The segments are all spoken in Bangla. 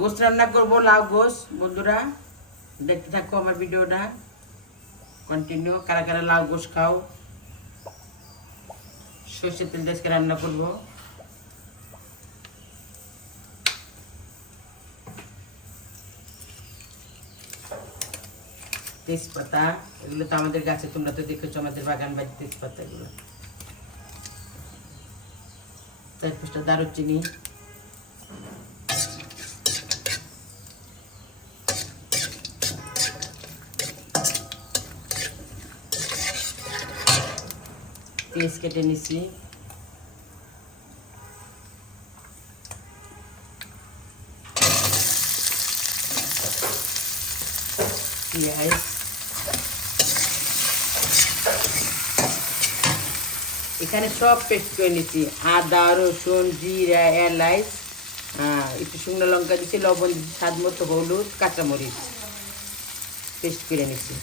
গোস্ত রান্না করবো, লাউ গোস্ত। বন্ধুরা দেখতে থাকো আমার ভিডিওটা কন্টিনিউ। কারা কারা লাউ গোস্ত খাও? সর্ষের তেল দিয়ে রান্না করবো। তেজপাতা, এগুলো তো আমাদের গাছে, তোমরা তো দেখেছো আমাদের বাগান বাড়ি তেজপাতা এগুলো। 4-5টা দারুচিনি, পেঁয়াজ কেটে নিছি, পেঁয়াজ, এখানে সব পেস্ট করে নিচ্ছি। আদা, রসুন, জিরা, এলাচ, একটু শুকনো লঙ্কা দিচ্ছি, লবণ দিচ্ছি, স্বাদ মতো হলুদ, কাঁচামরিচ পেস্ট করে নিচ্ছি।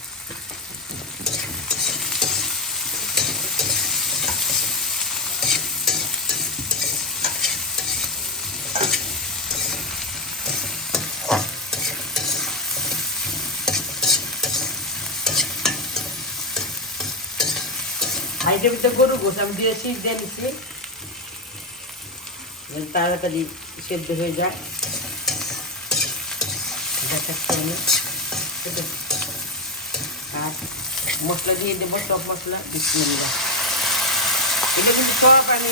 হাইটের ভিতরে গরুর গোস আমি দিয়েছি, দিয়ে নিচ্ছি, তাড়াতাড়ি সেদ্ধ হয়ে যায়। আর মশলা দিয়ে দেবো, সব মশলা বিসমিল্লাহ। এটা কিন্তু সব আমি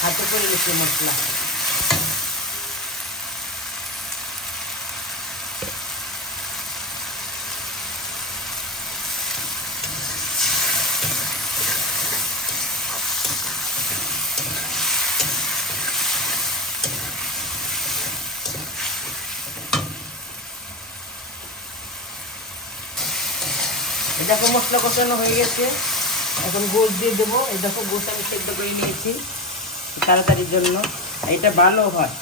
হাতে করে নিচ্ছি মশলা। দেখো মশলা কষানো হয়ে গেছে, এখন গোস্ত দিয়ে দেবো। এই দেখো গোস্ত আমি সেদ্ধ করে নিয়েছি তাড়াতাড়ির জন্য, এটা ভালো হয়।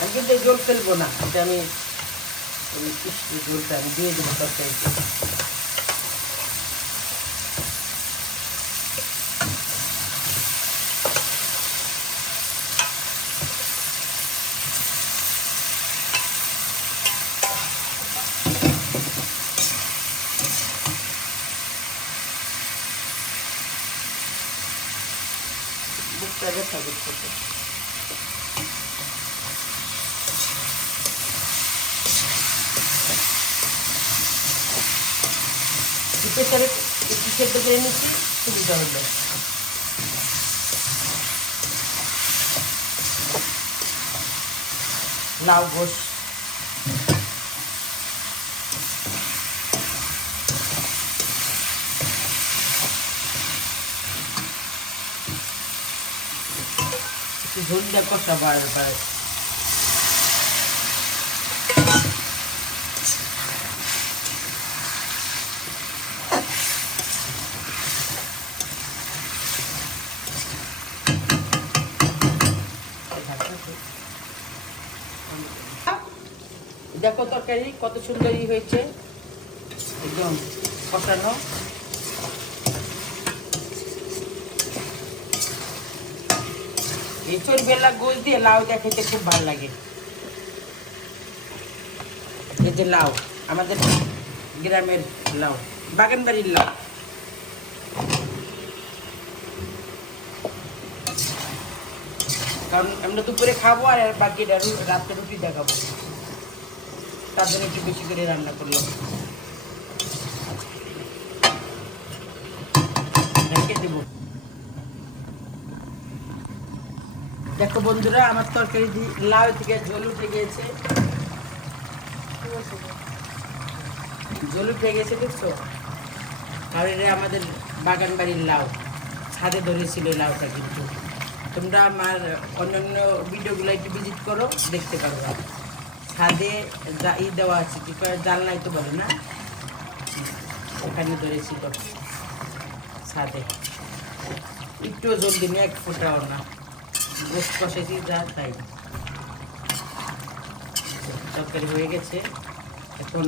আমি কিন্তু জল ফেলবো না, এটা আমি জলটা আমি দিয়ে দেবো তরকারিতে। প্রেসারে একটু সেদ্ধ করে নিচ্ছি, সুবিধা হলো। লাউ গোস একটু ঝোল দিয়ে কষা বারবার। দেখো তরকারি কত সুন্দরই হয়েছে, একদম কষানো। এই চর্বিওয়ালা গোল দিয়ে লাউ খেতে খুব ভালো লাগে। এই যে লাউ, আমাদের গ্রামের লাউ, বাগান বাড়ির লাউ। কারণ আমরা দুপুরে খাবো আর বাকিটা রাত্রে রুটি দেখাবো, তার জন্য একটু বেশি করে রান্না করলাম। রেখে দেব। দেখো বন্ধুরা, আমার তরকারি লাউ থেকে ঝোল উঠে গিয়েছে, ঝোল উঠে গেছে, দেখছো? কারণ এটা আমাদের বাগান বাড়ির লাউ, ছাদে ধরেছিল লাউটা। কিন্তু তোমরা আমার অন্যান্য ভিডিওগুলো একটু ভিজিট করো, দেখতে পারো। ছাদে দেওয়া আছে, কি করে জানলাই তো বলে না, ওখানে ধরেছিল ছাদে। একটুও জল দিনে, এক ফোটাও না, গোস্ত কষেছি যা তাই। তরকারি হয়ে গেছে, এখন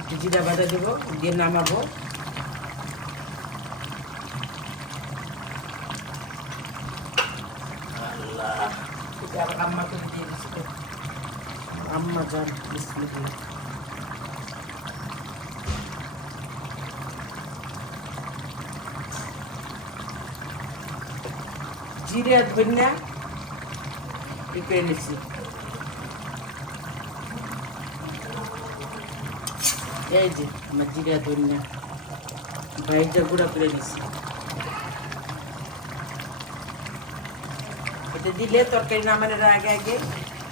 একটু জিরা বাটা দেবো, দিয়ে নামাবো। আম্মা করে দিয়ে দিচ্ছিল আম্মা জান বিসমিল্লাহ জিরে ধনিয়া করে নিচ্ছি এই যে আমার জিরা ধনিয়া ভাইটা গুঁড়া করে নিচ্ছি এটা দিলে তরকারি নামানোর আগে আগে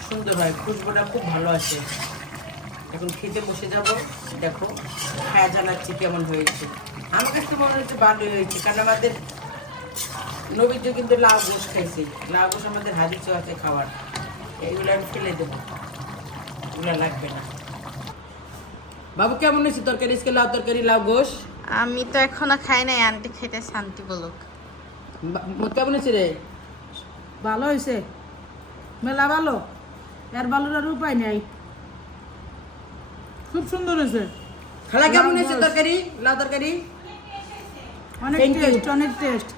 সুন্দর হয় খুশবুটা খুব ভালো আসে এখন খেতে বসে যাব দেখো খায়া জানাচ্ছি কেমন হয়েছে আমার কাছে মনে হচ্ছে ভালোই হয়েছে কারণ আমাদের নবীর কিন্তু লাউ গোশ খাইছে লাউ গোশ আমাদের হাদিস আছে খাওয়ার এইগুলো আমি ফেলে দেবো এগুলো লাগবে না বাবু কেমন হয়েছে তরকারি আজকে লাউ তরকারি লাউ গোশ আমি তো এখনো খাই নাই, আন্টি খেতে শান্তি বলুক। কেমন হয়েছে রে ভালো হয়েছে, মেলা ভালো, এর ভালোর আর উপায় নেই, খুব সুন্দর হয়েছে। খালা কেমন হয়েছে তরকারি লাউ তরকারি অনেক Thank you. টেস্ট, অনেক টেস্ট।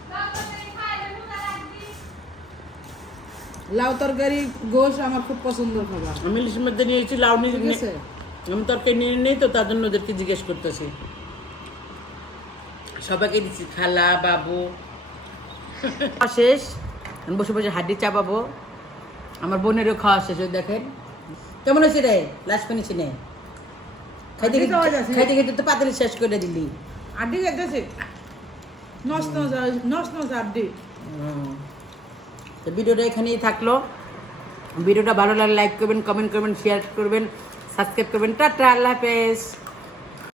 লাউ তরকারি গোশ আমার খুব পছন্দের খাবার। আমি ইলিশের মধ্যে নিয়েছি লাউ নিয়ে ঠিক আছে? আমি তরকারি নিয়ে নেই তো তার জন্য ওদেরকে জিজ্ঞেস করতেছি সবাইকে দিচ্ছি খালা বাবু শেষ আমি বসে বসে হাড্ডি চাপাবো আমার বোনেরও খাওয়া শেষ ওই দেখেন কেমন হয়েছে রে লাস্ট ফিনিশে নে খাইতে হাড্ডি খাওয়া যাচ্ছে। খাইতে খাইতে তো পাতালি শেষ করে দিলি আড্ডি খেতেছে, নস নস আড্ডি। তো ভিডিওটা এখানেই থাকলো ভিডিওটা ভালো লাগলে লাইক করবেন কমেন্ট করবেন শেয়ার করবেন সাবস্ক্রাইব করবেন টাটা আল্লাহ হাফেজ